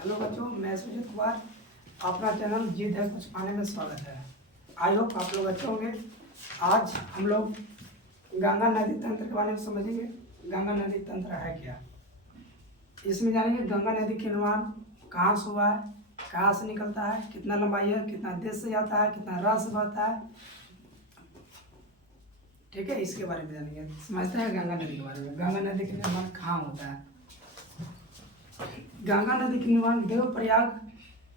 Hello बच्चों, मैं सुजीत कुमार। अपना चैनल जीत है कुछ पाने में स्वागत है। आई होप आप लोग अच्छे होंगे। आज हम लोग गंगा नदी तंत्र के बारे में समझेंगे। गंगा नदी तंत्र है क्या, इसमें जानेंगे गंगा नदी के निर्माण कहाँ से हुआ है, कहाँ से निकलता है, कितना लंबाई है, कितना देश से जाता है, कितना राज्य से बहता है। ठीक है, इसके बारे में जानेंगे। समझते हैं गंगा नदी के बारे में। गंगा नदी का निर्माण कहाँ होता है। गंगा नदी का निर्माण देवप्रयाग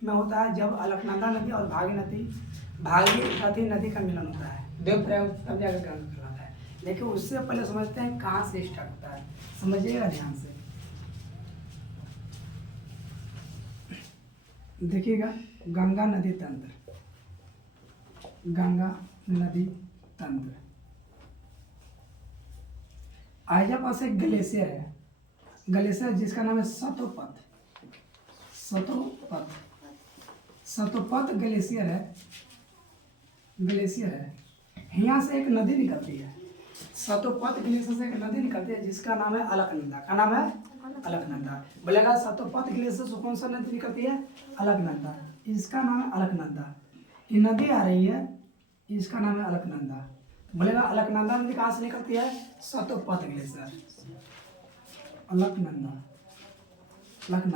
में होता है, जब अलकनंदा नदी और भागीरथी नदी का मिलन होता है। देवप्रयाग तब जाकर गंगा कहलाता है। लेकिन उससे पहले समझते हैं कहाँ से स्टार्ट होता है। समझिएगा ध्यान से, देखिएगा। गंगा नदी तंत्र, गंगा नदी तंत्र। आइजा पास एक ग्लेशियर है, ग्लेशियर जिसका नाम है सतोपत। सतोपत ग्लेशियर है, यहाँ से एक नदी निकलती है। सतोपत ग्लेशियर से एक नदी निकलती है जिसका नाम है अलकनंदा। का नाम है अलकनंदा। बोलेगा सतोपत ग्लेशियर से कौन सा नदी निकलती है? अलकनंदा। इसका नाम है अलकनंदा। ये नदी आ रही है, इसका नाम है अलकनंदा। बोलेगा अलकनंदा नदी कहाँ से निकलती है? सतोपत ग्लेशियर। अलकनंदा नदी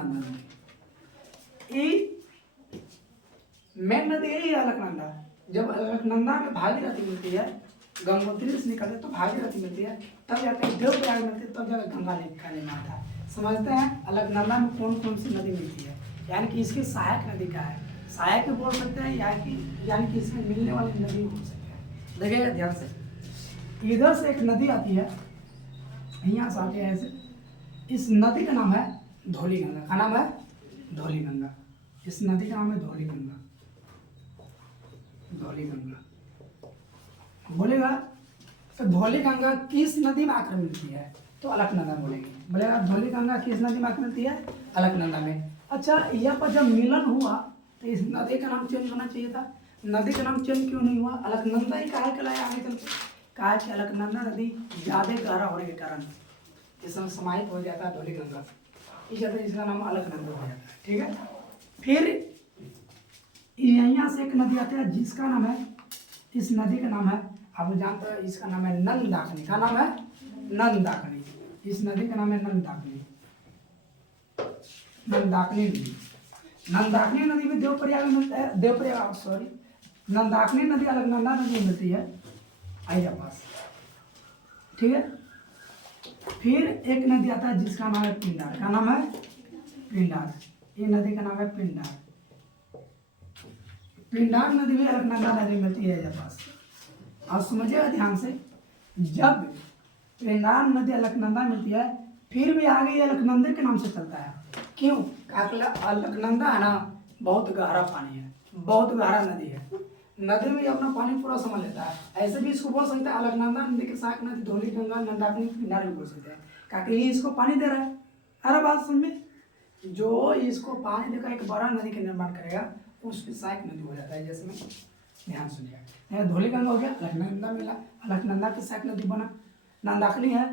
मेन नदी है अलकनंदा। जब अलकनंदा में भागीरथी मिलती है, गंगोत्री से निकलते तो भागीरथी मिलती है, तब जाकर देवप्रयाग मिलती है, तब जाकर गंगा का निर्माण था। समझते हैं अलकनंदा में कौन कौन सी नदी मिलती है, यानी कि इसकी सहायक नदी का है। सहायक भी बोल सकते हैं, यानी कि इसमें मिलने वाली नदी बोल सकते हैं। देखिए ध्यान से, इधर से एक नदी आती है, यहाँ से आती है ऐसे। इस नदी का नाम है धौली गंगा। का नाम है धौली गंगा। इस नदी का नाम है धौली गंगा। बोलेगा तो धौली गंगा किस नदी में आकर मिलती है? तो अलकनंदा बोलेंगे। बोलेगा धौली गंगा किस नदी में आकर मिलती है? अलकनंदा में। अच्छा, यहाँ पर जब मिलन हुआ तो इस नदी का नाम चेंज होना चाहिए था। नदी का नाम चेंज क्यों नहीं हुआ? अलकनंदा ही काहे कहलाया आगे चल के? कहा कि अलकनंदा नदी ज़्यादा गहरा होने के कारण इसमें समाहित हो जाता है धौली गंगा, इस वजह से इसका नाम अलकनंदा हो जाता है। ठीक है, फिर यहाँ से एक नदी आती है जिसका नाम है, इस नदी का नाम है, आप जानते हैं, इसका नाम है नंदाकिनी। का नाम है नंदाकिनी। इस नदी का नाम है नंदाकिनी नदी। नंदाकिनी नदी में देवप्रयाग में मिलता है। नंदाकिनी नदी अलकनंदा नदी में मिलती है आइजा पास। ठीक है, फिर एक नदी आता है जिसका नाम है पिंडार। का नाम है पिंडार। ये नदी का नाम है पिंडार। पिंडार नदी भी अलकनंदा नदी में मिलती है आइजा पास। और समझिएगा ध्यान से, जब पिंडार नदी अलकनंदा मिलती है, फिर भी आगे ये अलकनंदे के नाम से चलता है। क्यों? अलकनंदा है ना, बहुत गहरा पानी है, बहुत गहरा नदी है। नदी में अपना पानी पूरा समझ लेता है। ऐसे भी इसको बोल सकते हैं अलकनंदा नदी के साथ नदी धौली गंगा नंदाकिनी पिंडार भी बोल सकते हैं, क्योंकि ये इसको पानी दे रहा है। अरे बात समझ में, जो इसको पानी देकर एक बड़ा नदी का निर्माण करेगा उसकी सहायक नदी हो जाता है। जैसे में ध्यान सुनिएगा, धौली गंगा हो गया, अलकनंदा मिला, अलकनंदा की सहायक नदी बना। नंदाकिनी है,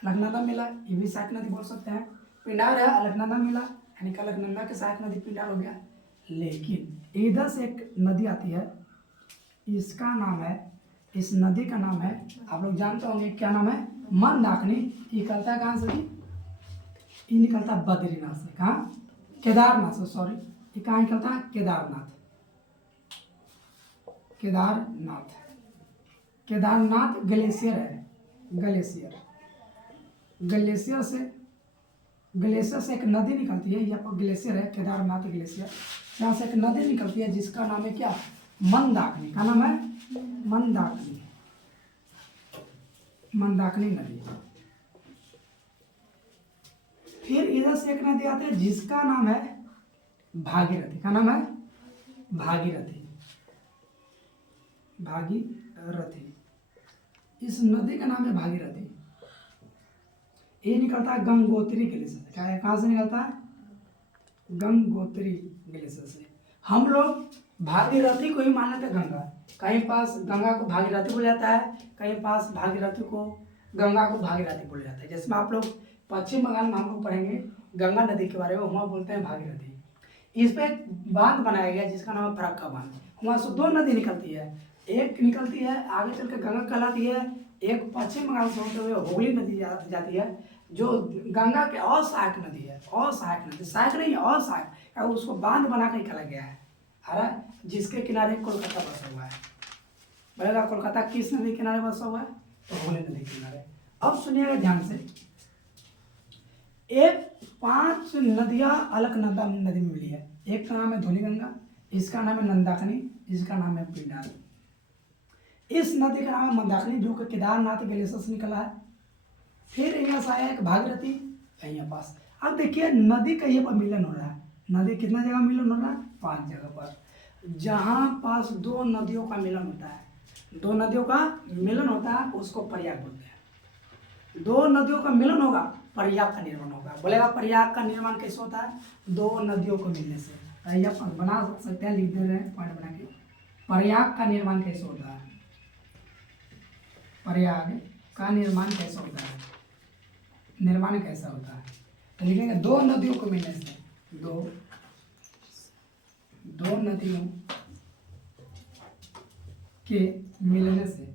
अलकनंदा मिला, ये भी सहायक नदी बोल सकते हैं। पिंडार है, अलकनंदा मिला, यानी कि अलकनंदा की सहायक नदी पिंडार हो गया। लेकिन इधर से एक नदी आती है, इसका नाम है, इस नदी का नाम है, आप लोग जानते होंगे क्या नाम है? मंदाकिनी। ये निकलता है कहाँ से जी? ये निकलता है बद्रीनाथ से। कहाँ? केदारनाथ से, सॉरी। ये कहाँ निकलता है? केदारनाथ ग्लेशियर है। ग्लेशियर से एक नदी निकलती है। यहाँ पर ग्लेशियर है, केदारनाथ ग्लेशियर। यहाँ से एक नदी निकलती है जिसका नाम है क्या? मंदाकिनी। का नाम है मंदाकिनी नदी। फिर इधर से एक नदी आती है जिसका नाम है भागीरथी। का नाम है भागीरथी। इस नदी का नाम है भागीरथी। ये निकलता है गंगोत्री ग्लेशियर से। क्या है? कहाँ से निकलता है? गंगोत्री ग्लेशियर से। हम लोग भागीरथी को ही मान लेते हैं गंगा। कहीं पास गंगा को भागीरथी बोला जाता है, कहीं पास भागीरथी को गंगा को भागीरथी बोला जाता है। जैसे में आप लोग पश्चिम बंगाल में हम लोग पढ़ेंगे गंगा नदी के बारे में, वहाँ बोलते हैं भागीरथी। इस पे एक बांध बनाया गया जिसका नाम है फरक्का बांध। वहाँ से दो नदी निकलती है, एक निकलती है आगे चल के गंगा कहलाती है, एक पश्चिम बंगाल से होते हुए हुगली नदी जाती है जो गंगा के असहायक नदी है, असहायक नदी, सहायक नहीं है असहायक, उसको बांध बना के निकाला गया है। अरे जिसके किनारे कोलकाता बसा हुआ है, बोलेगा कोलकाता किस नदी के किनारे बसा हुआ है? तो हुगली नदी के किनारे। अब सुनिएगा ध्यान से, एक 5 नदियां अलकनंदा नदी में मिली है। एक का नाम है धौलीगंगा, इसका नाम है नंदाकनी, इसका नाम है पिंडार। इस नदी का नाम है मंदाकिनी जो कि केदारनाथ ग्लेशियर से निकला है। फिर यहाँ से आया एक भागीरथी यहाँ पास। अब देखिए नदी का ये पर मिलन हो रहा है, नदी कितना जगह मिलन हो रहा है? 5 जगह पर। जहाँ पास दो नदियों का मिलन होता है, दो नदियों का मिलन होता है उसको प्रयाग बोलते हैं। दो नदियों का मिलन होगा प्रयाग का निर्माण होगा। बोलेगा प्रयाग का निर्माण कैसे होता है? दो नदियों को मिलने से। बना सकते हैं, लिख दे रहे हैं पॉइंट बना के। प्रयाग का निर्माण कैसे होता है? प्रयाग का निर्माण कैसा होता है? निर्माण कैसा होता है? तो लिखेंगे दो नदियों को मिलने से, दो नदियों के मिलने से,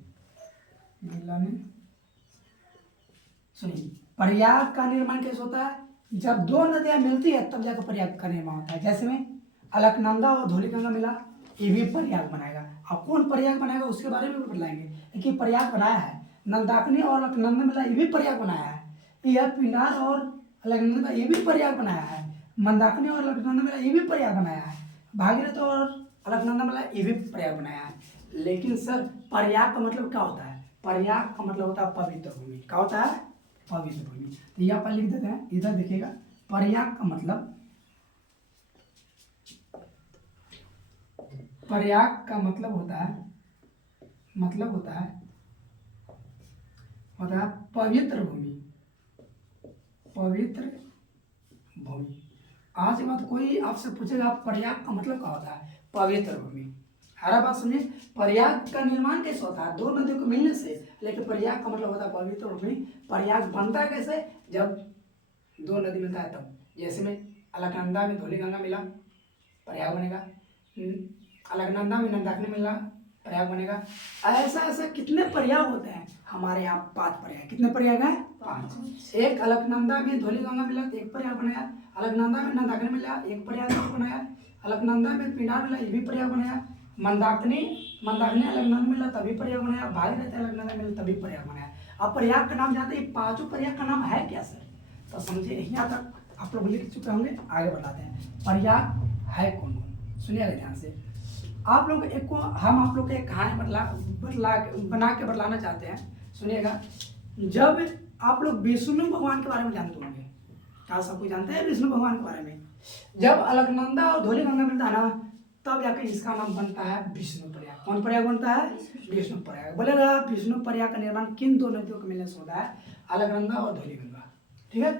सुनिए प्रयाग का निर्माण कैसे होता है? जब दो नदियां मिलती है तब जाकर प्रयाग का निर्माण होता है। जैसे में अलकनंदा और धौलीगंगा मिला, ये भी प्रयाग बनाएगा। अब कौन प्रयाग बनाएगा उसके बारे में भी बताएंगे, लेकिन प्रयाग बनाया है। नंदाकिनी और अलकनंदा मिला, ये भी प्रयाग बनाया है। यह पिंडार और अलकनंदा ये भी प्रयाग बनाया है। मंदाकिनी और अलकनंदा मिला, ये भी प्रयाग बनाया है। भागीरथ और अलकनंदा मिला, ये भी प्रयाग बनाया है। लेकिन सर प्रयाग का मतलब क्या होता है? प्रयाग का मतलब होता है पवित्र भूमि। क्या होता है? पवित्र भूमि। तो यहाँ पर लिख देते हैं, इधर देखिएगा, प्रयाग का मतलब, प्रयाग का मतलब होता है पवित्र भूमि, पवित्र भूमि। आज के बाद कोई आपसे पूछेगा प्रयाग का मतलब क्या होता है? पवित्र भूमि। हर बात सुनिए, प्रयाग का निर्माण कैसे होता है? दो नदियों को मिलने से। लेकिन प्रयाग का मतलब होता है पवित्र भूमि। प्रयाग बनता है कैसे? जब दो नदी मिलता है तब। जैसे में अलकनंदा में धौलीगंगा मिला, प्रयाग बनेगा। अलकनंदा में नंदाकिनी मिला, प्रयाग बनेगा। ऐसा ऐसा कितने प्रयाग होते हैं हमारे यहाँ? 5 प्रयाग। कितने प्रयाग हैं? 5। एक अलकनंदा में धौलीगंगा मिला तो एक प्रयाग बनाया, अलकनंदा में नंदाकिनी मिला एक प्रयाग बनाया, अलकनंदा में पिंडार मिला ये भी प्रयाग बनाया, मंदाकिनी अलकनंदा मिला तभी प्रयाग बनाया, भागीरथी अलकनंदा मिला तभी प्रयाग बनाया। अब प्रयाग का नाम जानते हैं? ये 5 प्रयाग का नाम है क्या सर? तो समझिए यहाँ तक आप लोग लिख चुके होंगे, आगे बढ़ाते हैं। प्रयाग है कौन कौन? सुनिएगा ध्यान से। आप लोग एक को हम आप लोग को एक कहानी बना के बतलाना चाहते हैं। सुनिएगा, जब आप लोग विष्णु भगवान के बारे में जानते होंगे, क्या सब कोई जानते हैं विष्णु भगवान के बारे में? जब अलकनंदा और धौलीगंगा मिलता है ना, तब जाकर इसका नाम बनता है विष्णु प्रयाग। कौन प्रयाग बनता है? विष्णु प्रयाग। बोलेगा विष्णु प्रयाग का निर्माण किन दो नदियों के मिलने से होता है? अलकनंदा और धौलीगंगा। ठीक है।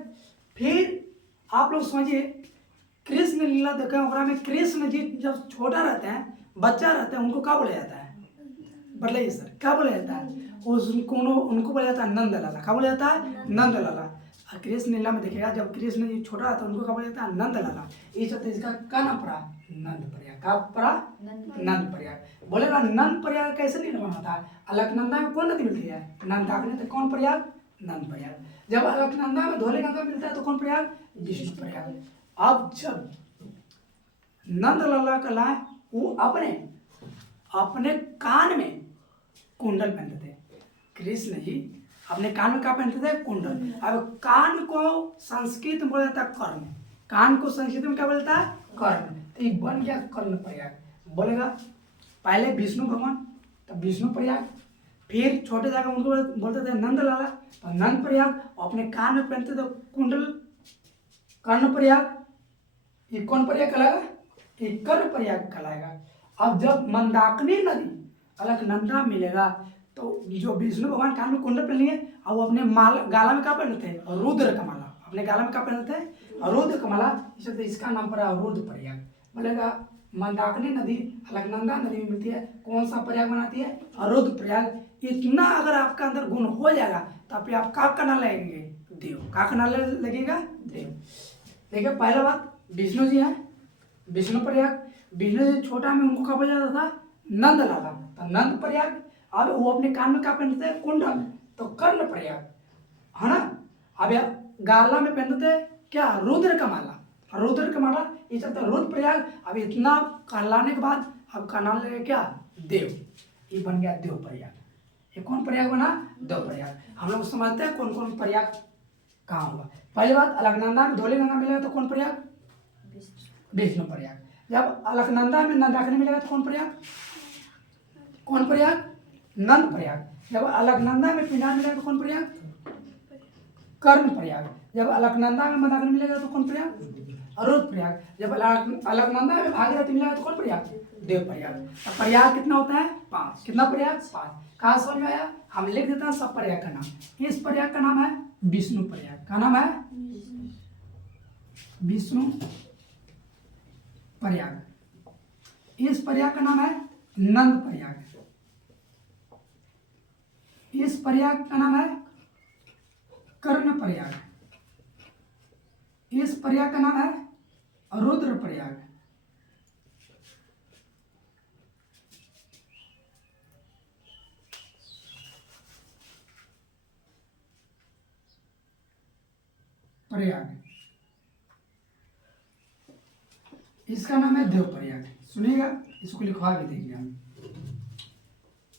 फिर आप लोग समझिए, कृष्ण लीला देखे ओकरा में कृष्ण जी जब छोटा रहते हैं, बच्चा रहते हैं, उनको क्या बोला जाता है? बताइए सर, क्या बोला जाता है? उनको बोला जाता है नंद लाला। क्या बोला जाता है? नंद लाला। कृष्ण लीला में देखिएगा, जब कृष्ण जी छोटा रहता है उनको क्या बोला जाता है? नंद लाला। इस चलते इसका क्या नाम पड़ा? नंद प्रयाग। क्या पड़ा? नंद प्रयाग। बोलेगा नंद प्रयाग कैसे निर्माण होता है? अलकनंदा में कौन नदी मिलती है? नंदाकिनी। तो कौन प्रयाग? नंद प्रयाग। जब अलकनंदा में धौलीगंगा मिलता है तो कौन प्रयाग? विष्णु प्रयाग। अब जब नंद लाला का लाए, वो अपने कान में कुंडल पहनते थे। कृष्ण जी अपने कान में क्या पहनते थे? कुंडल। अब कान को संस्कृत में बोला जाता है कर्ण। कान को संस्कृत में क्या बोलता है? कर्ण। तो ये बन गया कर्ण प्रयाग। बोलेगा पहले विष्णु भगवान, तब विष्णु प्रयाग, फिर छोटे जाकर उनको बोलते थे नंद लाला, तो नंद प्रयाग। अपने कान में पहनते थे कुंडल, कर्ण प्रयाग। ये कौन प्रयाग कहलाएगा? ये कर्ण प्रयाग कहलाएगा। अब जब मंदाकिनी नदी अलकनंदा मिलेगा तो जो विष्णु भगवान कान में कुंडल पहनेंगे और वो अपने गाला में क्या पहनते थे? रुद्र कमला। अपने गाला में क्या पहनते थे? रुद्र कमला। इसलिए इसका नाम पड़ा रुद्र प्रयाग। बोलेगा मंदाकिनी नदी अलकनंदा नदी में मिलती है, कौन सा प्रयाग बनाती है? रुद्र प्रयाग। इतना अगर आपका अंदर गुण हो जाएगा तो आप क्या करना लगेंगे? देव। क्या करना लगेगा? देव। देखिए पहला बात विष्णु जी हैं, विष्णु प्रयाग। विष्णु से छोटा में उनको क्या बोला जाता था, नंद लाला, तो नंद प्रयाग। अब वो अपने कान में क्या पहनते थे, कुंडल, तो कर्ण प्रयाग, है ना। अब गाला में पहनते थे क्या, रुद्र का माला, रुद्र का माला, ये चलता रुद्र प्रयाग। अब इतना कहलाने के बाद अब का नाम लगेगा क्या, देव, ये बन गया देव प्रयाग। ये कौन प्रयाग बना, देव प्रयाग। हम लोग समझते हैं कौन कौन प्रयाग कहाँ हुआ। पहली बात, अलकनंदा में धौली गंगा मिलेगा तो कौन प्रयाग, विष्णु प्रयाग। जब अलकनंदा में नंदाकिनी मिलेगा तो कौन प्रयाग, कौन प्रयाग, नंद प्रयाग। जब अलकनंदा में पिंडार मिलेगा तो कौन प्रयाग, कर्ण प्रयाग। जब अलकनंदा में मंदाकिनी मिलेगा तो कौन प्रयाग, रुद्र प्रयाग। जब अलकनंदा में भागीरथी मिलेगा तो कौन प्रयाग, देव प्रयाग। अब प्रयाग कितना होता है, 5। कितना प्रयाग, 5। कहाँ समझ में आया, हम लिख देते हैं सब प्रयाग का नाम। इस प्रयाग का नाम है विष्णु प्रयाग। का नाम है विष्णु प्रयाग। इस प्रयाग का नाम है नंद प्रयाग। इस प्रयाग का नाम है कर्ण प्रयाग। इस प्रयाग का नाम है रुद्र प्रयाग। प्रयाग, इसका नाम है देव प्रयाग। सुनिएगा, इसको लिखवा भी देंगे हम।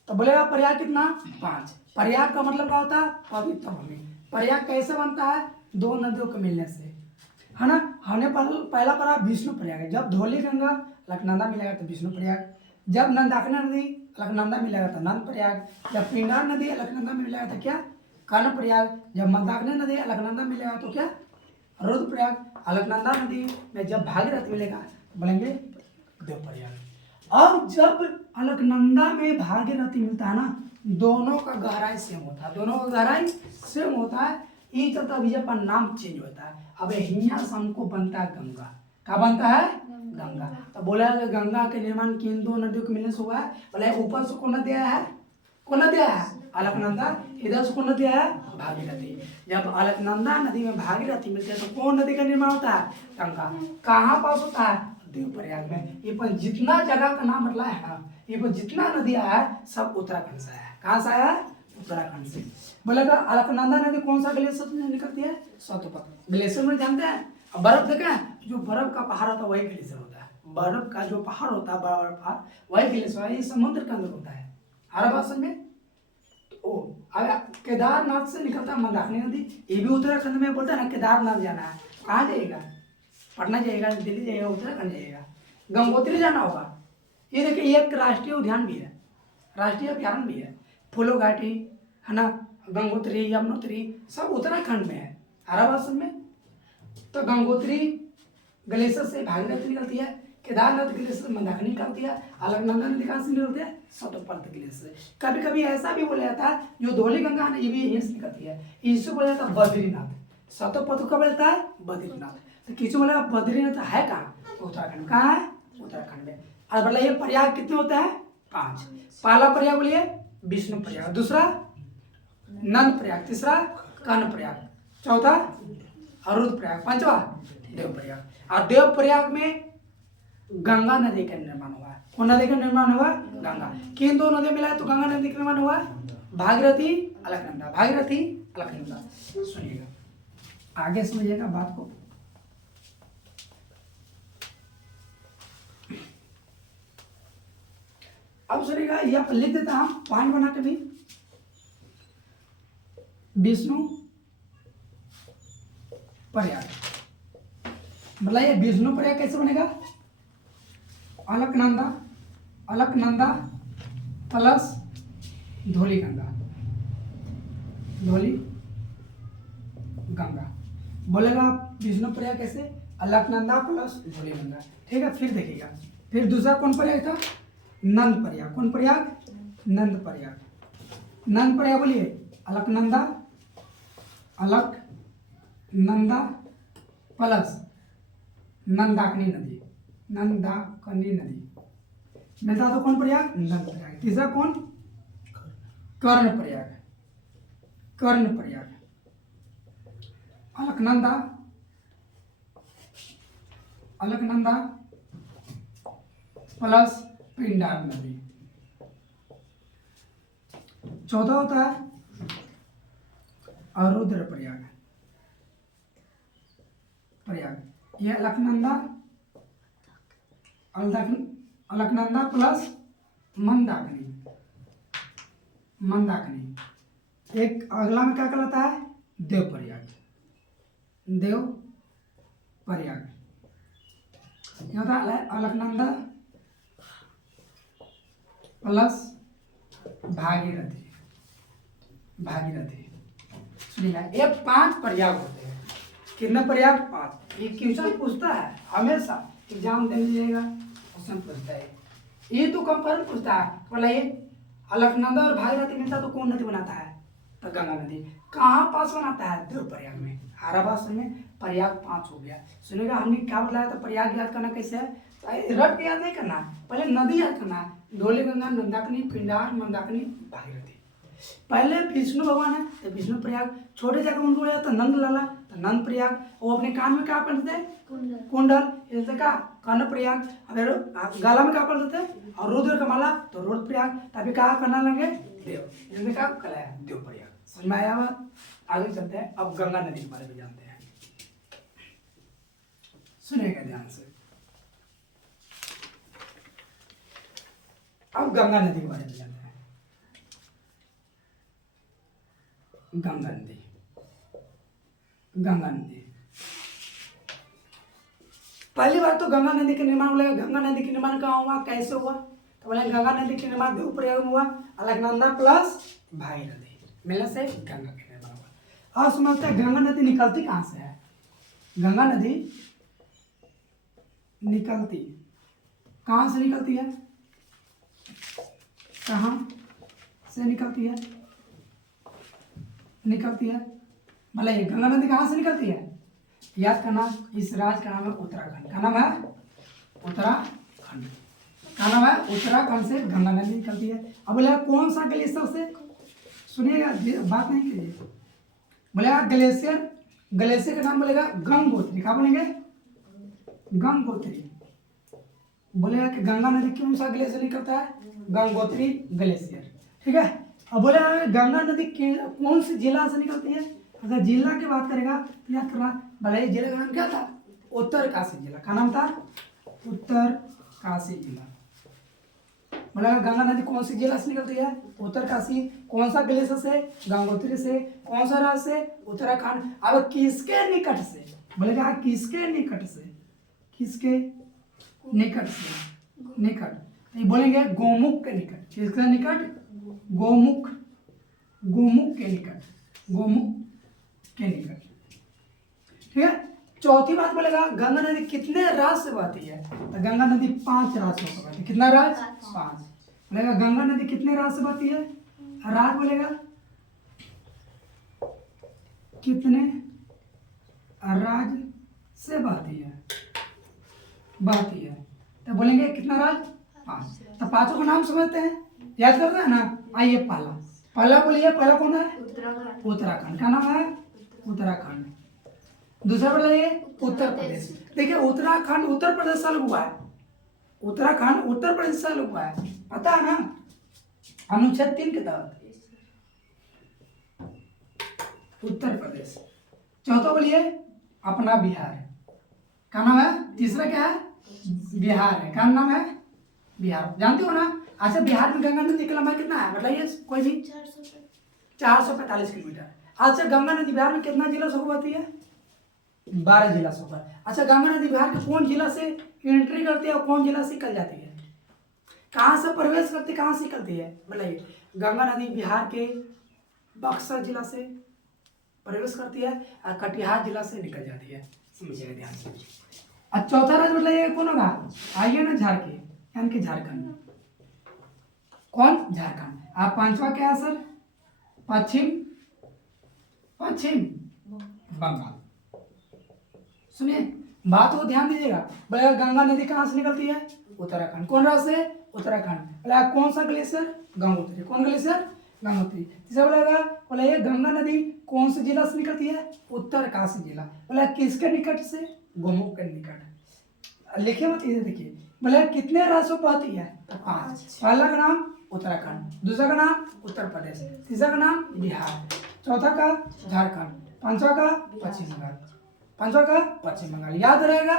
तो बोलेगा प्रयाग कितना, 5। प्रयाग का मतलब क्या होता है, पवित्र भूमि। प्रयाग कैसे बनता है, 2 नदियों के मिलने से, है ना। हमने पहला पढ़ा विष्णु प्रयाग। जब धौली गंगा अलकनंदा मिलेगा तो विष्णु प्रयाग। जब नंदाकिनी नदी अलकनंदा मिलेगा तो नंद प्रयाग। जब पिंडार नदी अलकनंदा में मिलेगा तो क्या, कर्ण प्रयाग। जब मंदाकिनी नदी अलकनंदा मिलेगा तो क्या, रुद्र प्रयाग। अलकनंदा नदी में जब भागीरथी मिलेगा तो बोलेंगे देव प्रयाग। अब जब अलकनंदा में भागीरथी मिलता है ना, दोनों का गहराई सेम होता है, दोनों का गहराई सेम होता है। ये चलता विजय पर नाम चेंज होता है। अब हियां से हमको बनता है गंगा। क्या बनता है, गंगा। तो बोला गंगा के निर्माण किन 2 नदियों के मिलने से हुआ है, बोला ऊपर से कौन नदी आया है, कौन नदी आया है, अलकनंदा। इधर से कौन नदी आया है, भागीरथी। जब अलकनंदा नदी में भागीरथी मिलती है तो कौन नदी का निर्माण होता है, गंगा। कहाँ पास होता है, देव प्रयाग में। ये पर जितना जगह का नाम बतलाया है ना, ये पर जितना नदी आया है सब उत्तराखंड से आया है। कहाँ से आया है, उत्तराखंड से। बोलेगा अलकनंदा नदी कौन सा ग्लेशियर से निकलती है, सतोपत। ग्लेशियर में जानते हैं, अब बर्फ देखे, जो बर्फ का पहाड़ होता है वही ग्लेशियर होता है। बर्फ का जो पहाड़ होता है, बड़ा पहाड़, वही ग्लेशियर है। ये समुद्र के अंदर होता है। हर बात समझ में। ओ अब केदारनाथ से निकलता है मंदाकिनी नदी, ये भी उत्तराखंड में। बोलता है ना केदारनाथ जाना है, कहाँ जाइएगा, पटना जाइएगा, दिल्ली जाइएगा, उत्तराखंड जाइएगा। गंगोत्री जाना होगा, ये देखिए एक राष्ट्रीय उद्यान भी है, राष्ट्रीय अभ्यारण्य भी है। फूलो घाटी, है ना, गंगोत्री, यमुनोत्री, सब उत्तराखंड में है। हराबासन में। तो गंगोत्री ग्लेशियर से भागीरथी निकलती है, केदारनाथ ग्लेशियर से मंदाकिनी निकलती है, अलकनंदा नदी कहाँ से निकलती है, सतोपत ग्लेशियर से। कभी कभी ऐसा भी बोला जाता है जो धौली गंगा है ना, ये भी यहीं से निकलती है, इसको बोला जाता है बद्रीनाथ। सतोपत को बोलता है बद्रीनाथ। तो किसी बोला बद्रीनाथ है कहाँ, उत्तराखंड। कहाँ है, उत्तराखंड में। और बोला ये प्रयाग कितने होते हैं, 5। पहला प्रयाग बोलिए विष्णु प्रयाग, दूसरा नंद प्रयाग, तीसरा कर्ण प्रयाग, चौथा रुद्र प्रयाग, पांचवा देव प्रयाग। और देव प्रयाग में गंगा नदी का निर्माण हुआ है। कौन नदी का निर्माण हुआ, गंगा। किन 2 नदियां मिला तो गंगा नदी का निर्माण हुआ, भागीरथी अलकनंदा, भागीरथी अलकनंदा। सुनिएगा, आगे समझिएगा बात को। अब सुनिएगा, यह लिख देता हम पॉइंट बना के भी। विष्णु प्रयाग, मतलब ये विष्णु प्रयाग कैसे बनेगा, अलकनंदा, अलकनंदा प्लस धौली गंगा, धौली गंगा। बोलेगा विष्णु प्रयाग कैसे, अलकनंदा प्लस धौली गंगा। ठीक है, फिर देखिएगा। फिर दूसरा कौन प्रयाग था, नंद प्रयाग। कौन प्रयाग, नंद प्रयाग। नंद प्रयाग बोलिए अलकनंदा, अलकनंदा प्लस मंदाकिनी नदी, मंदाकिनी नदी मिलता तो कौन प्रयाग, नंद प्रयाग। तीसरा कौन, कर्ण प्रयाग, कर्ण प्रयाग। अलकनंदा, अलकनंदा प्लस पिंडार नदी। चौथा होता है रुद्रप्रयाग। प्रयाग ये अलकनंदा प्लस मंदाकिनी। मंदाकिनी एक अगला में क्या कहलाता है? देवप्रयाग। देवप्रयाग ये होता है अलकनंदा प्लस भागीरथी। सुनिएगा, ये 5 प्रयाग होते हैं। कितने प्रयाग? 5। ये क्वेश्चन पूछता है हमेशा, एग्जाम दे लीजिएगा, क्वेश्चन पूछता है। ये तो कंपेयर पूछता है, बोला ये अलकनंदा और भागीरथी मिलता तो कौन नदी बनाता है? तो गंगा नदी। कहाँ पास बनाता है? देवप्रयाग में। हाराबास में प्रयाग 5 हो गया। सुनिएगा, हमने क्या बताया था? प्रयाग याद करना कैसे है? रट के याद नहीं करना, पहले नदी याद करना है। धौली गंगा, नंदाकिनी, पिंडार, मंदाकिनी, भागीरथी। पहले विष्णु भगवान है तो विष्णु प्रयाग, छोटे जगह उनको तो नंद लाला तो नंद प्रयाग। वो अपने कान में क्या पहनते थे? कुंडल। जैसे का कर्ण प्रयाग। अगर गला में क्या पहनते थे? और रुद्र का माला तो रुद्र प्रयाग। तभी कहा करना लगे देव, जैसे का कला देव प्रयाग। समझ में आया बात? आगे चलते हैं, अब गंगा नदी के बारे में जानते हैं। सुनिएगा ध्यान से। अब गंगा नदी के बारे में जानते हैं। गंगा नदी पहली बात तो गंगा नदी का निर्माण बोलेगा। गंगा नदी का निर्माण कहाँ हुआ, कैसे हुआ? तो बोले गंगा नदी का निर्माण देवप्रयाग में हुआ। अलकनंदा प्लस भागीरथी मिलने से गंगा का निर्माण हुआ। अब समझते हैं गंगा नदी निकलती कहाँ से है। गंगा नदी निकलती कहाँ से निकलती है? कहाँ से निकलती है? भले ये गंगा नदी कहाँ से निकलती है? याद करना, इस राज्य का नाम है उत्तराखंड। क्या नाम है? उत्तराखंड। क्या नाम है? उत्तराखंड से गंगा नदी निकलती है। अब बोले कौन सा ग्लेशियर से? सुनिएगा, बात नहीं कीजिए। बोलेगा ग्लेशियर का नाम बोलेगा गंगोत्री। क्या बोलेंगे? गंगोत्री। बोलेगा कि गंगा नदी कौन सा ग्लेशियर निकलता है? गंगोत्री ग्लेशियर। ठीक है। अब बोले गंगा नदी कौन से जिला से निकलती है? अगर जिला की बात करेगा तो याद करना, भले जिले का नाम क्या था? उत्तरकाशी जिला। क्या नाम था? उत्तरकाशी जिला। बोला गंगा नदी कौन सी जिला से निकलती है? उत्तरकाशी। कौन सा ग्लेशियर से? गंगोत्री से। कौन सा राज्य से? उत्तराखंड। अब किसके निकट से? बोलेगा किसके निकट से? निकट ये बोलेंगे गोमुख के निकट। किसके निकट? गोमुख के निकट। ठीक है। चौथी बात बोलेगा गंगा नदी कितने राज्य से बहती है? तो गंगा नदी 5 राज्यों से बहती है। कितना राज्य? 5। बोलेगा गंगा नदी कितने राज्य से बहती है? राज्य बोलेगा कितने राज्य से बहती है। तो बोलेंगे कितना राज्य? 5। तो 5 का नाम समझते हैं, याद करते हैं ना। आइए पहला बोलिए, पहला कौन है? उत्तराखंड। क्या नाम है? उत्तराखंड। दूसरा बोलिए उत्तर प्रदेश। देखिए उत्तराखंड उत्तर प्रदेश से अलग हुआ है। उत्तराखंड उत्तर प्रदेश से अलग हुआ है, पता है ना, अनुच्छेद 3 के तहत उत्तर प्रदेश। चौथा बोलिए अपना बिहार। क्या नाम है? तीसरा क्या है? बिहार है। क्या नाम है? बिहार। जानते हो ना? अच्छा, बिहार में गंगा नदी की लंबाई कितना है बताइए कोई भी? 445 किलोमीटर। अच्छा, गंगा नदी बिहार में कितना जिला से होती है? 12 जिला से होकर। अच्छा, गंगा नदी बिहार के कौन जिला से एंट्री करती है और कौन जिला से निकल जाती है? कहाँ से प्रवेश करती, कहाँ से निकलती है बताइए? गंगा नदी बिहार के बक्सर जिला से प्रवेश करती है और कटिहार जिला से निकल जाती है। समझिएगा ध्यान से। और चौथा राज्य बताइए कौन होगा? आइए ना, यानी कि झारखंड। कौन? झारखंड। आप 5वां क्या है सर? पश्चिम बंगाल। सुनिए बात को ध्यान दीजिएगा। बोले गंगा नदी कहाँ से निकलती है? उत्तराखंड। कौन राज्य से? उत्तराखंड। बोला कौन सा ग्लेशियर? गंगोत्री। कौन ग्लेशियर? गंगोत्री। तीसरा बोला ये गंगा नदी कौन से जिला से निकलती है? उत्तरकाशी जिला। बोला किसके निकट से? गोमुख के निकट। लिखे मत इधर देखिए, बोले कितने राज्यों में बहती है? 5। पहला का नाम उत्तराखंड, दूसरा का नाम उत्तर प्रदेश, तीसरा का नाम बिहार, चौथा का झारखंड, पांचवा का पश्चिम बंगाल, पांचवा का पश्चिम बंगाल। याद रहेगा,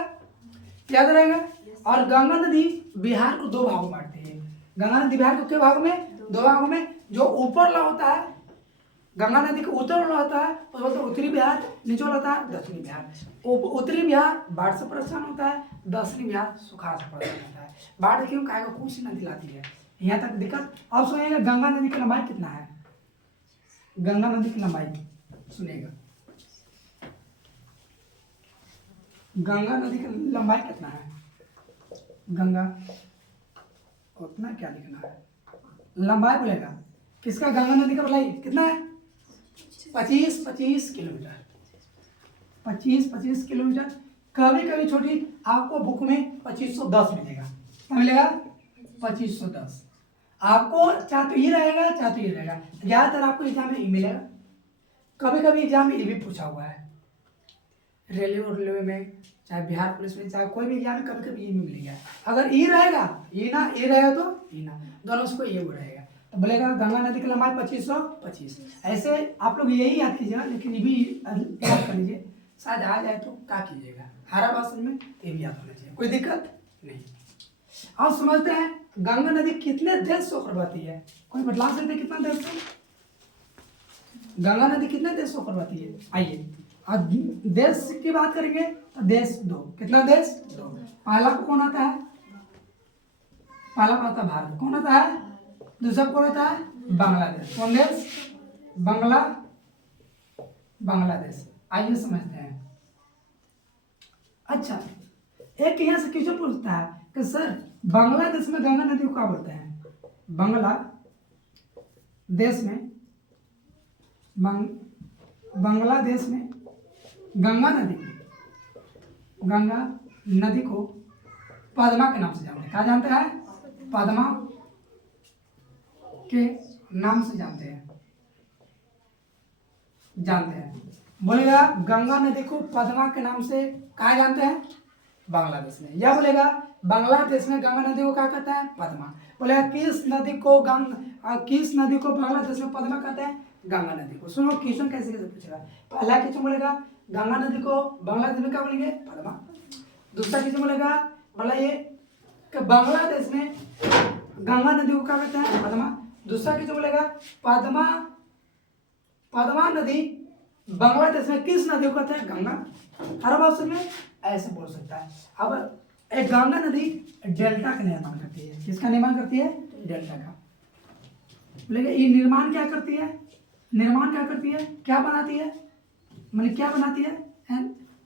याद रहेगा। और गंगा नदी बिहार को 2 भागों में बांटती है। गंगा नदी बिहार को कितने भागों में? 2 भागों में। जो ऊपर वाला होता है गंगा नदी का उत्तर वाला होता है उसको बोलते हैं उत्तरी बिहार, नीचे वाला होता है दक्षिणी बिहार। उत्तरी बिहार बाढ़ से परेशान होता है, दक्षिणी बिहार सुखाड़ से परेशान होता है। बाढ़ क्यों? काहे को कुछ नदी लाती है, यहाँ तक दिक्कत। अब सुनिएगा गंगा नदी की लंबाई कितना है। गंगा नदी की लंबाई सुनिएगा, गंगा नदी की लंबाई कितना है? गंगा उतना क्या लिखना है, लंबाई बोलेगा किसका? गंगा नदी का लंबाई कितना है? 25 किलोमीटर, 25 किलोमीटर। कभी कभी छोटी आपको बुक में 2510 मिलेगा। क्या मिलेगा? 2510। आपको चाहे तो ये रहेगा चाहे तो ये रहेगा। ज्यादातर आपको एग्जाम में ये मिलेगा। कभी कभी एग्जाम में ये भी पूछा हुआ है, रेलवे में, चाहे बिहार पुलिस में, चाहे कोई भी एग्जाम में कभी कभी ये भी मिलेगा। अगर ये रहेगा ये ना, ये रहेगा तो ये ना, दोनों से कोई ये रहेगा तो बोलेगा गंगा नदी की लंबाई 2525। ऐसे आप लोग यही याद कीजिएगा, लेकिन ये भी याद कर लीजिए, शायद आ जाए तो क्या कीजिएगा। हरा भाषण में ये भी याद होना चाहिए, कोई दिक्कत नहीं। अब समझते हैं गंगा नदी कितने देश से होकर बहती है। कोई बतला सकते कितना देश से? गंगा नदी कितने देश से होकर बहती है? आइए अब देश की बात करेंगे तो देश 2। कितना देश? 2। पहला को कौन आता है? पहला को आता है भारत। कौन आता है? दूसरा कौन आता है? बांग्लादेश। कौन देश? बांग्लादेश। आइए समझते हैं। अच्छा, एक यहाँ से क्वेश्चन पूछता है कि सर बांग्लादेश में गंगा नदी को क्या बोलते हैं? बांग्लादेश में गंगा नदी को पद्मा के नाम से जानते हैं। क्या जानते हैं? पद्मा के नाम से जानते हैं। बोलेगा गंगा नदी को पद्मा के नाम से कहा जानते हैं? बांग्लादेश में। या बोलेगा बांग्लादेश में गंगा नदी को क्या कहता है? पद्मा। बोलेगा किस नदी को बांग्लादेश में पद्मा कहते हैं? गंगा नदी को। सुनो क्वेश्चन कैसे कैसे पूछेगा। पहला क्वेश्चन बोलेगा गंगा नदी को बांग्लादेश में क्या बोलेंगे? पद्मा। दूसरा क्वेश्चन बोलेगा ये कि बांग्लादेश में गंगा नदी को क्या कहते हैं? पद्मा। दूसरा क्वेश्चन बोलेगा पद्मा नदी बांग्लादेश में किस नदी को कहते हैं? गंगा। हर बात में ऐसे बोल सकता है। अब एक गंगा नदी डेल्टा का निर्माण करती है। किसका निर्माण करती है? डेल्टा का। बोलेगा ये निर्माण क्या करती है? क्या बनाती है? माने क्या बनाती है?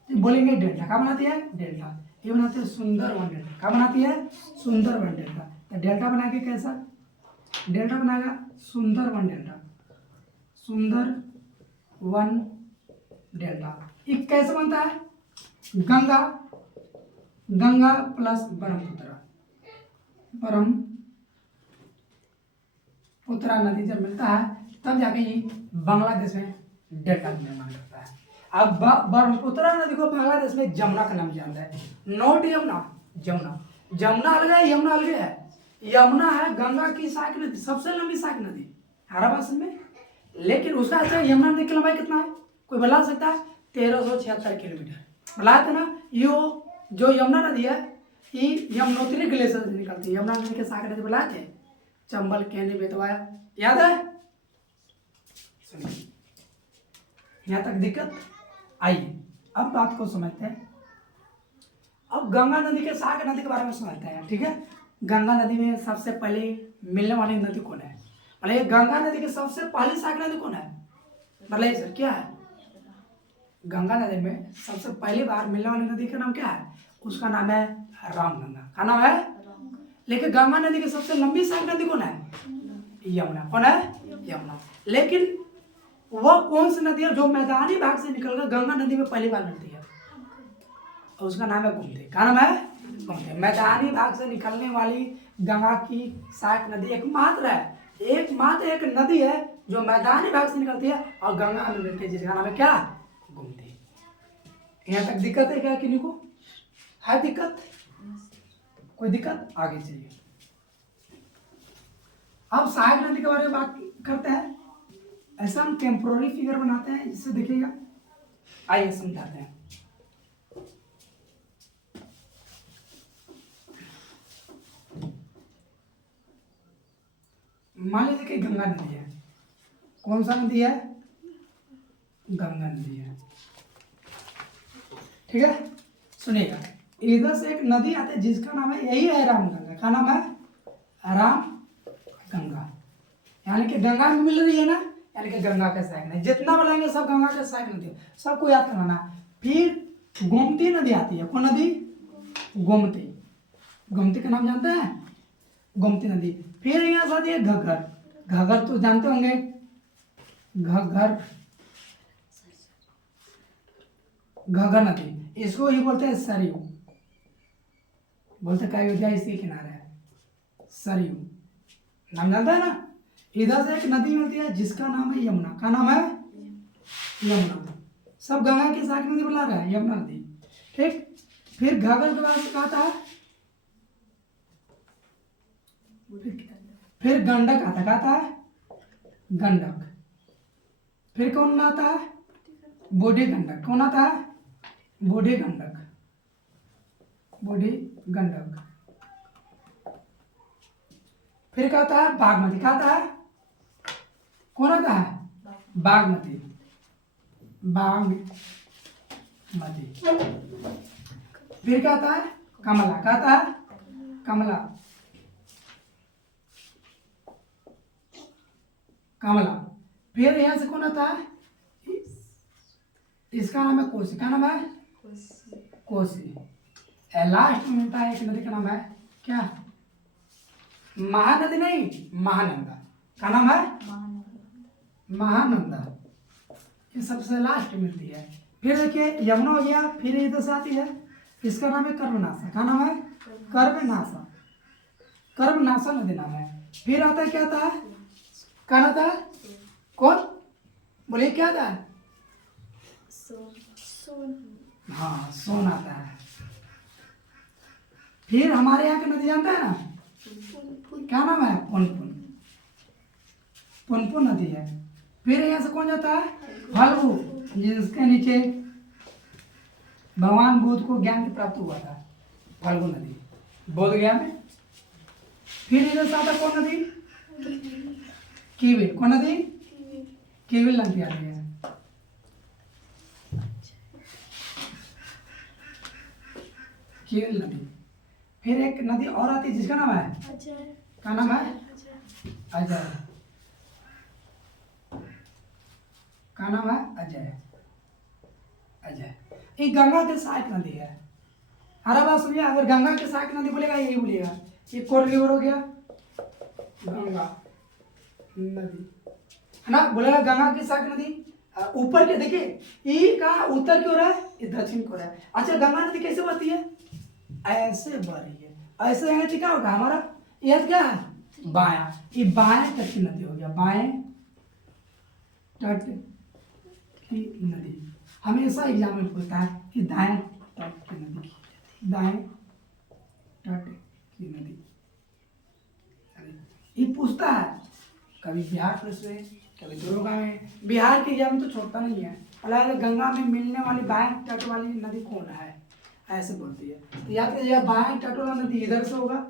बोलेंगे डेल्टा। क्या बनाती है? डेल्टा। ये बनाती है सुंदरवन डेल्टा। क्या बनाती है? सुंदरवन डेल्टा। तो डेल्टा बनाएंगे कैसा? डेल्टा बनाएगा सुंदरवन डेल्टा। ये कैसे बनता है? गंगा प्लस ब्रह्मपुत्र नदी जब मिलता है तब जाके ये बांग्लादेश में डेल्टा का निर्माण करता है। अब ब्रह्मपुत्र नदी को बांग्लादेश में जमुना का नाम जानता है। नोट जमुना अलग है, यमुना अलग है। यमुना है गंगा की सहायक नदी, सबसे लंबी सहायक नदी हरा भाषण में। लेकिन उसका अच्छा यमुना नदी की लंबाई कितना है? कोई बता सकता है? 1376 किलोमीटर। बता था ना, यो जो यमुना नदी है ये यमुनोत्री ग्लेशियर से निकलती है। यमुना नदी के सहायक नदी बुलाए थे चंबल, केनी, बेतवा, याद है? सुनिए, यहाँ तक दिक्कत? आइए अब बात को समझते हैं। अब गंगा नदी के सहायक नदी के बारे में समझते हैं, ठीक है? गंगा नदी में सबसे पहले मिलने वाली नदी कौन है? मतलब गंगा नदी की सबसे पहली सहायक नदी कौन है? बताइए सर क्या है? गंगा नदी में सबसे पहली बार मिलने वाली नदी का नाम क्या है? उसका नाम है रामगंगा। क्या नाम है? लेकिन गंगा नदी की सबसे लंबी सहायक नदी कौन है? यमुना। कौन है? यमुना। लेकिन वह कौन सी नदी है जो मैदानी भाग से निकलकर गंगा नदी में पहली बार मिलती है? और उसका नाम है गोमती। क्या नाम है? गोमती। मैदानी भाग से निकलने वाली गंगा की सहायक नदी एकमात्र एक नदी है जो मैदानी भाग से निकलती है और गंगा में मिलती है, जिसका नाम है क्या? गोमती। यहाँ तक दिक्कत है क्या? किन्हीं को है दिक्कत? कोई दिक्कत? आगे चलिए। अब सहायक नदी के बारे में बात करते हैं। ऐसा हम टेम्पोररी फिगर बनाते हैं, जिससे देखिएगा, आइए समझाते हैं। मान लीजिए कि गंगा नदी है। कौन सा नदी है? गंगा नदी है, ठीक है। सुनिएगा, इधर से एक नदी आती है जिसका नाम है, यही है रामगंगा। क्या नाम है? राम गंगा। यानी कि गंगा में मिल रही है ना, यानी कि गंगा के सहायक नदी। जितना बोलेंगे सब गंगा के सहायक नदी, सबको याद कराना है। फिर गोमती नदी आती है। कौन नदी? गोमती। गोमती का नाम जानते हैं? गोमती नदी। फिर यहाँ से आती है घग्गर। घग्गर तो जानते होंगे, घग्गर, घग्गर नदी। इसको ही बोलते हैं सरयू। बोलते क्या अयोध्या इसी किनारे है, सरयू। नाम जानते हैं ना। इधर से एक नदी मिलती है जिसका नाम है यमुना। क्या नाम है? यमुना। सब गंगा की सहायक नदी बुला रहा है, यमुना नदी, ठीक। फिर घग्गर के बाद कहा था, फिर गंडक आता। कहा था? गंडक। फिर कौन आता है? बूढ़ी गंडक। कौन आता है? बूढ़ी गंडक। बूढ़ी गंडक। फिर क्या आता है? बागमती। क्या आता है? कौन आता है? बागमती। बागमती। फिर क्या आता है? कमला। क्या आता है? कमला। कमला। फिर यहां से कौन आता है? इसका नाम है कोसी। क्या नाम है? कोसी। लास्ट में मिलता है एक नदी का नाम है क्या? महानदी नहीं, महानंदा। क्या नाम है? महानंदा। ये सबसे लास्ट मिलती है। फिर देखिए, यमुना हो गया। फिर इधर से आती है, इसका नाम है कर्मनाशा। क्या नाम है? कर्मनाशा। कर्मनाशा नदी नाम है। फिर आता है, क्या आता है? कौन आता है? कौन बोलिए, क्या आता है? हाँ, सोन आता है। फिर हमारे यहाँ की नदी जानते हैं ना, क्या नाम है? पुनपुन। पुनपुन नदी है। फिर यहाँ से कौन जाता है? फल्गु, जिसके नीचे भगवान बुद्ध को ज्ञान प्राप्त हुआ था, फल्गु नदी, बोध गया में। फिर इधर से आता कौन नदी? कीविल। कौन नदी? कीविल नदी आ रही है। कीविल नदी। फिर एक नदी और आती है जिसका नाम है अजय। क्या नाम है? अजय। क्या नाम है? अजय। अजय। ये गंगा के सहायक नदी है। हरा बात सुनिए, अगर गंगा के सहायक नदी बोलेगा, यही बोलेगा। ये कौन रिवर हो गया? गंगा नदी, है ना। बोलेगा गंगा की सहायक नदी। ऊपर के देखिए, ये का उत्तर की ओर है, ये दक्षिण की ओर है। अच्छा, गंगा नदी कैसे बहती है? ऐसे बह रही है। ऐसे यहाँ क्या होगा हमारा? यह क्या है? बायां। ये बाएं तट की नदी हो गया, बाएं तट की नदी। हमेशा एग्जाम में पूछता है कि दाएं तट की नदी, दाएं तट की नदी, ये पूछता है कभी बिहार पुलिस में, कभी दरोगा में। बिहार के एग्जाम में तो छोड़ता नहीं है। अगर गंगा में मिलने वाली बाएं तट वाली नदी कौन है, ऐसे बोलती है। तो याद कीजिएगा, बाएं तट वाला नदी इधर से होगा,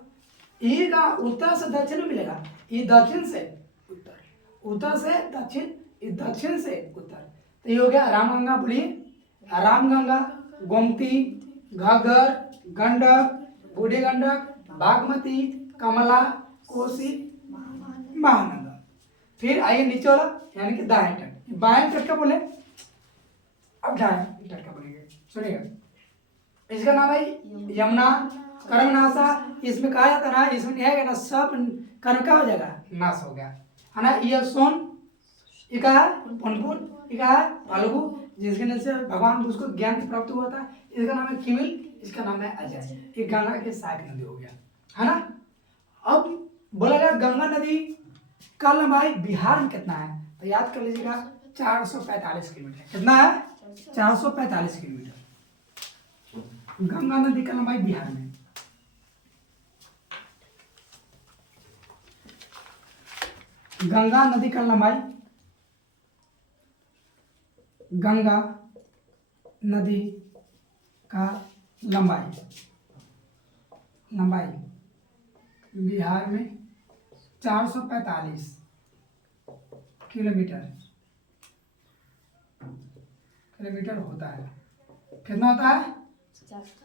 ये का उत्तर से दक्षिण में मिलेगा, ये दक्षिण से उत्तर, उत्तर से दक्षिण, ये दक्षिण से उत्तर। तो ये हो गया रामगंगा। बोलिए, रामगंगा, गोमती, घग्गर, गंडक, बूढ़ी गंडक, बागमती, कमला, कोसी, महानंदा। फिर आइए नीचे वाला, यानी कि दाएं तट। बाएं तट का बोले, अब दाएं तट का बोलेंगे। सुनिएगा, इसका नाम है यमुना। कर्मनाशा, इसमें कहा जाता ना, इसमें है ना, सब कर्म का हो जाएगा, नाश हो गया, है ना। ये सोन, ये कहा है पुनपुन, ये कहा है फल्गु, जिसके नाम से भगवान बुद्ध को ज्ञान प्राप्त हुआ था। इसका नाम है कीविल, इसका नाम है अजय। ये गंगा के सहायक नदी हो गया, है ना। अब बोला गया गंगा नदी का लंबाई बिहार में कितना है, तो याद कर लीजिएगा 445 किलोमीटर। कितना है? 445 किलोमीटर गंगा नदी का लंबाई बिहार में। गंगा नदी का लंबाई, गंगा नदी का लंबाई, लंबाई बिहार में 445 किलोमीटर, किलोमीटर होता है। कितना होता है?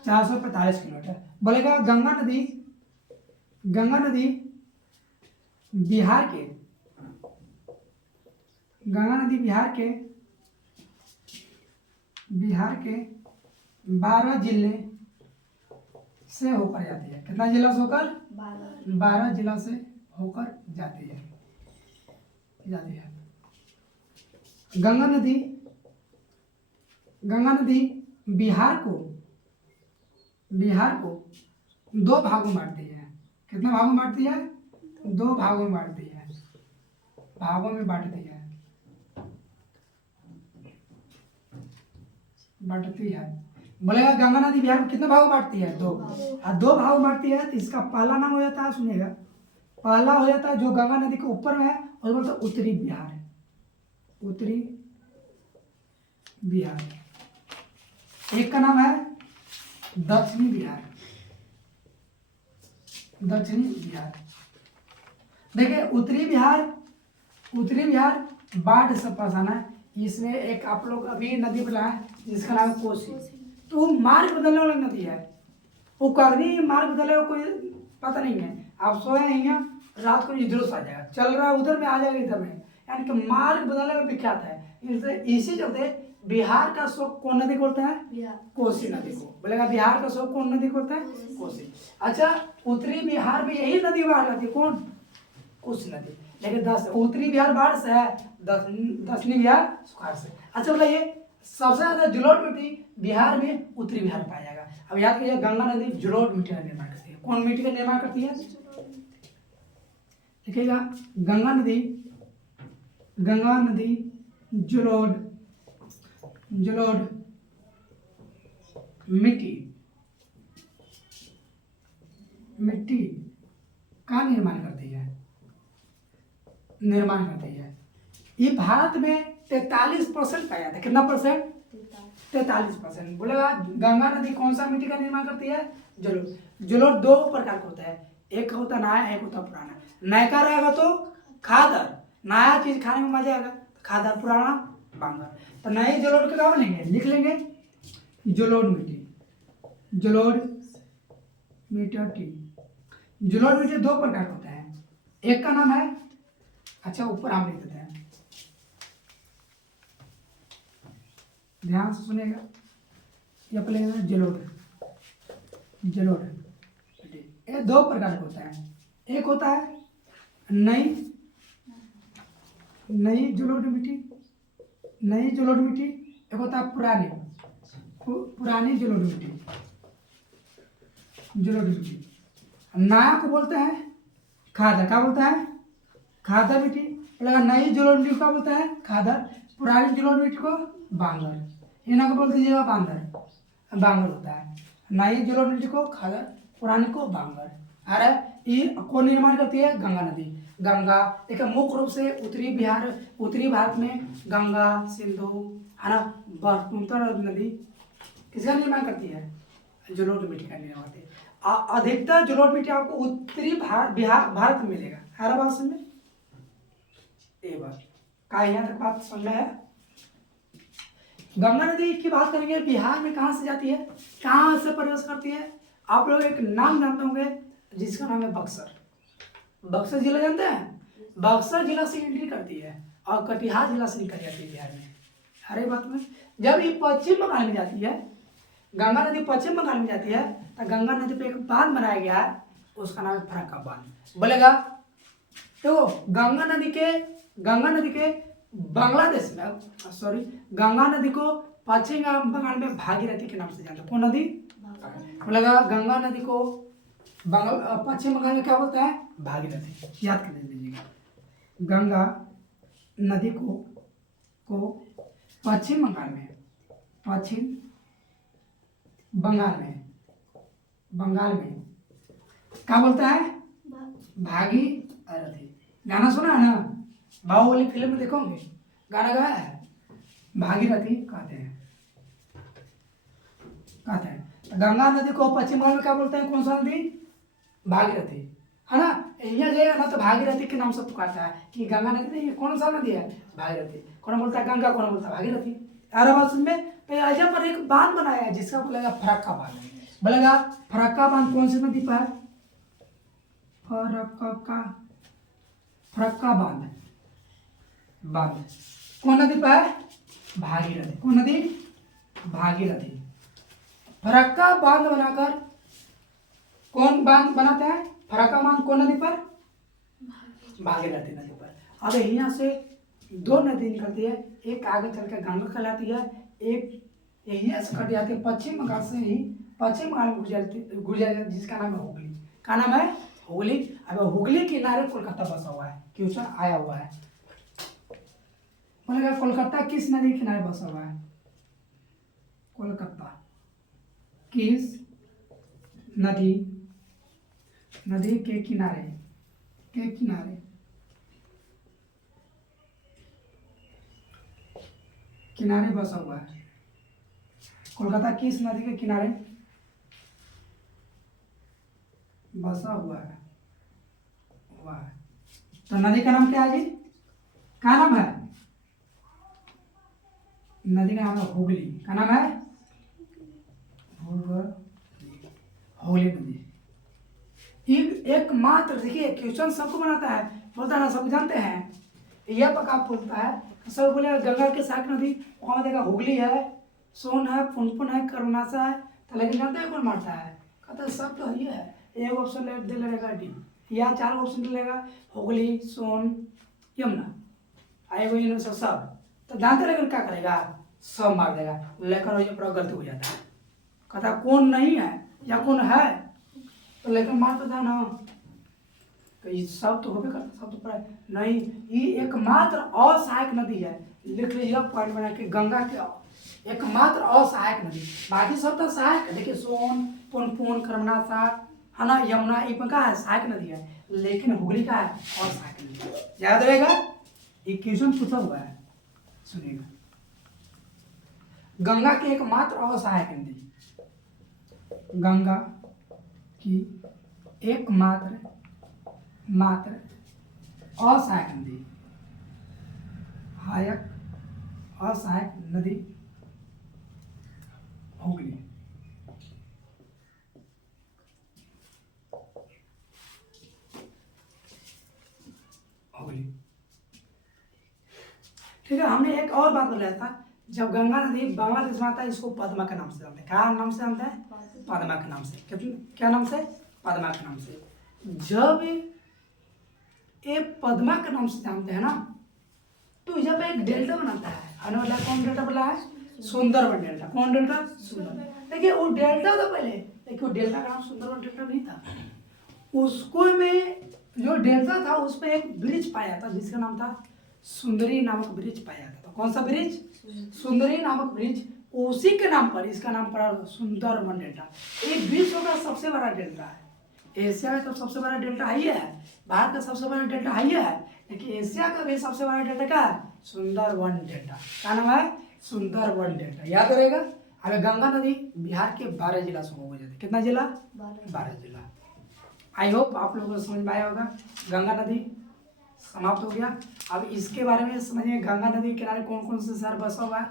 445 किलोमीटर। बोलेगा गंगा नदी, गंगा नदी बिहार के, गंगा नदी बिहार के 12 जिले से होकर जाती है। कितना जिला से होकर? 12 जिला से होकर जाती है, जाती है। गंगा नदी, गंगा नदी बिहार को दो भागों में बांटती है। कितने भागों में बांटती है? 2 भागों में बांटती है, भागों में बांटती है, बांटती है। बोलेगा गंगा नदी बिहार को कितने भागों में बांटती है? 2। और 2 भागों में बांटती है तो इसका पहला नाम हो जाता है, सुनिएगा, पहला हो जाता है जो गंगा नदी के ऊपर में है और बोलते उत्तरी बिहार है, उत्तरी बिहार। एक का नाम है दक्षिणी बिहार, दक्षिणी बिहार। देखिए उत्तरी बिहार बाढ़ से परेशान है। इसमें एक आप लोग अभी नदी बना है जिसका नाम है कोसी, तो वो मार्ग बदलने वाली नदी है। वो कभी मार्ग बदले कोई पता नहीं है। आप सोए हैं यहाँ, रात को इधर से आ जाएगा, चल रहा है उधर में आ जाएगा इधर में, यानी कि मार्ग बदलने में विख्यात है। इसी चलते बिहार का शोक कौन नदी को बोलते हैं? कोसी नदी को। बोलेगा बिहार का शोक कौन नदी को बोलते हैं? कोसी। अच्छा, उत्तरी बिहार में यही नदी बाढ़ आती है, कौन? कोसी नदी। लेकिन उत्तरी बिहार बाढ़ से है, दक्षिणी बिहार सुखाड़ से। अच्छा बोला, ये सबसे ज्यादा जलोढ़ मिट्टी बिहार में उत्तरी बिहार में पाया जाएगा। अब याद करिए गंगा नदी जलोढ़ मिट्टी का निर्माण करती है। कौन मिट्टी का निर्माण करती है? लिखिएगा गंगा नदी जलोढ़ मिट्टी का निर्माण करती है। ये भारत में 43% पाया जाता है। कितना परसेंट? 43%। बोलेगा गंगा नदी कौन सा मिट्टी का निर्माण करती है? जलोढ़ 2 प्रकार का होता है, एक होता है नया, एक होता है पुराना। नया का रहेगा तो खादर, नया चीज खाने में मजा आएगा, खादर। पुराना बांगर। तो नए जलोढ़ का क्या लेंगे? लिख लेंगे जलोढ़ मिट्टी, जलोढ़ मिट्टी। जलोढ़ मिट्टी 2 प्रकार का होता है। एक का नाम है, अच्छा ऊपर आप लिख देते हैं, ध्यान से सुनिएगा, ये पहले जलोढ़ मिट्टी। ये 2 प्रकार का होता है। एक होता है नई जलोढ़ मिट्टी, एक होता है पुरानी जलोढ़ मिट्टी। नया को बोलते हैं खादर। क्या बोलता है? खादर मिट्टी। लगा नई जलोढ़ मिट्टी को बोलता है खादर, पुरानी जलोढ़ मिट्टी को बांगर। इन्हें को बोल दीजिएगा बांगर होता है। नई जलोढ़ मिट्टी को खादर, पुरानी को बांगर। अरे ये कौन निर्माण करती है? गंगा नदी। गंगा देखिए मुख्य रूप से उत्तरी भारत में गंगा, सिंधु है ना, ब्रह्मपुत्र नदी किसका निर्माण करती है? जलोढ़ मिट्टी का निर्माण करती है। अधिकतर जलोढ़ मिट्टी आपको उत्तरी भारत में मिलेगा। हर बात समझ में? एक बार का यहाँ तक बात समझ में है? गंगा नदी की बात करेंगे, बिहार में कहाँ से जाती है, कहाँ से प्रवेश करती है? आप लोग एक नाम जानते होंगे जिसका नाम है बक्सर। बक्सर जिला जानते हैं? बक्सर जिला से एंट्री करती है और कटिहार जिला से निकल जाती है बिहार में। हर बात में जब ये पश्चिम बंगाल में जाती है, गंगा नदी पश्चिम बंगाल में जाती है, तो गंगा नदी पे एक बांध बनाया गया है, उसका नाम है फरक्का बांध। बोलेगा तो गंगा नदी के बांग्लादेश में, सॉरी, गंगा नदी को पश्चिम बंगाल में भागीरथी के नाम से जानते हैं। कौन नदी? बोलेगा गंगा नदी को पश्चिम बंगाल में क्या बोलता है? भागीरथी। याद कर लीजिएगा, गंगा नदी को पश्चिम बंगाल में क्या बोलता है? भागीरथी। गाना सुना है ना? बाहुबली फिल्म में देखोगे गाना गाया है, भागीरथी कहते हैं। तो गंगा नदी को पश्चिम बंगाल में क्या बोलते हैं, कौन सा नदी, भागीरथी, है ना। यहाँ जाएगा ना तो भागीरथी के नाम से पुकारता है कि गंगा नदी नहीं, कौन सा नदी है, भागीरथी। कौन बोलता है गंगा, कौन बोलता है भागीरथी। इलाहाबाद में तो अजय पर एक बांध बनाया है जिसका बोलेगा फरक्का बांध। बोलेगा फरक्का बांध कौन सी नदी पर है, फरक्का बांध, कौन नदी पर है, भागीरथी। कौन नदी, भागीरथी। फरक्का बांध बनाकर कौन बांध बनाते हैं, फरक्का बांध कौन नदी पर, भागीरथी नदी पर। अब यहाँ से दो नदी निकलती है, एक आगे चल के गंगा कहलाती है, एक यहीं से कट जाती है पश्चिम बंगाल से ही, पश्चिम बंगाल में गुजर जिसका नाम है हुगली। क्या नाम है, हुगली। अब हुगली किनारे कोलकाता बसा हुआ है, क्वेश्चन आया हुआ है। बोलेगा कोलकाता किस नदी किनारे बसा हुआ है, कोलकाता किस नदी, नदी के किनारे, के किनारे, किनारे बसा हुआ है। कोलकाता किस नदी के किनारे बसा हुआ है, तो नदी का नाम क्या है जी, क्या नाम है, नदी का नाम है हुगली। क्या नाम है, हुगली नदी। एकमात्र, देखिए क्वेश्चन सबको बनाता है, बोलता है ना, सब जानते हैं। यह पक्का बोलता है, सब बोले गंगा के साथ नदी, वहाँ देखा हुगली है, सोन है, पुनपुन है, करुणासा है, तो लेकिन जानते हैं कौन मारता है, कहते हैं सब तो ये है। एक ऑप्शन दे लेगा डी, या चार ऑप्शन दे लेगा, हुगली, सोन, यमुना, आएगा इनमें से सब, तो जानते लेकिन क्या करेगा, सब मार देगा, लेकिन ये पूरा गलती हो जाता है। कहता कौन नहीं है या कौन है, तो लेकिन मारता था ना, तो ये सब तो होबे करता, सब तो पूरा नहीं। ये एकमात्र असहायक नदी है, लिख लीजिए पॉइंट बना के, गंगा के एकमात्र असहायक नदी, बाकी सब तो सहायक। देखिए सोन, पुनपुन, कर्मनासा, है ना, यमुना, ये का है सहायक नदी है, लेकिन हुगली का है असहायक नदी। याद रहेगा, ये क्वेश्चन पूछा हुआ है, सुनिएगा। गंगा की एकमात्र असहायक नदी, गंगा की एकमात्र असहायक नदी, असहायक नदी हुगली। हुगली, ठीक है। हमने एक और बात बताया था, जब गंगा नदी बांग्लादेश में आता है, इसको पद्मा के नाम से जानते हैं। क्या नाम से जानते हैं, पद्मा के नाम से। क्या नाम से, पद्मा के नाम से। जब ये पद्मा के नाम से जानते हैं ना, तो जब एक डेल्टा बनाता है, आने वाला कौन डेल्टा बना है, सुंदरबन डेल्टा। कौन डेल्टा, सुंदरबन। देखिए वो डेल्टा था पहले, देखिए वो डेल्टा का नाम सुंदरबन डेल्टा नहीं था, उसको में जो डेल्टा था उसमें एक ब्रिज पाया था जिसका नाम था सुंदरी नामक ब्रिज पाया था। तो कौन सा ब्रिज, सुंदरी नामक ब्रिज, उसी के नाम पर इसका नाम पड़ा सुंदरबन डेल्टा। ये विश्व का सबसे बड़ा डेल्टा है, एशिया का तो सबसे बड़ा डेल्टा हाई है, भारत का सबसे बड़ा डेल्टा हाई है, लेकिन एशिया का भी सबसे बड़ा डेल्टा क्या है, सुंदरबन डेल्टा। क्या नाम है, सुंदरबन डेल्टा। याद रहेगा। अगर गंगा नदी बिहार के 12 जिला से हो जाती है, कितना जिला, 12 जिला। आई होप आप लोगों को समझ में आया होगा। गंगा नदी समाप्त हो गया। अब इसके बारे में समझिए, गंगा नदी के किनारे कौन कौन से शहर बसा हुआ है,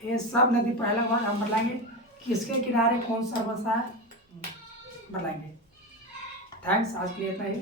ये सब नदी पहला बार हम बताएंगे, किसके किनारे कौन सा बसा है बताएंगे। थैंक्स, आज के लिए इतना ही।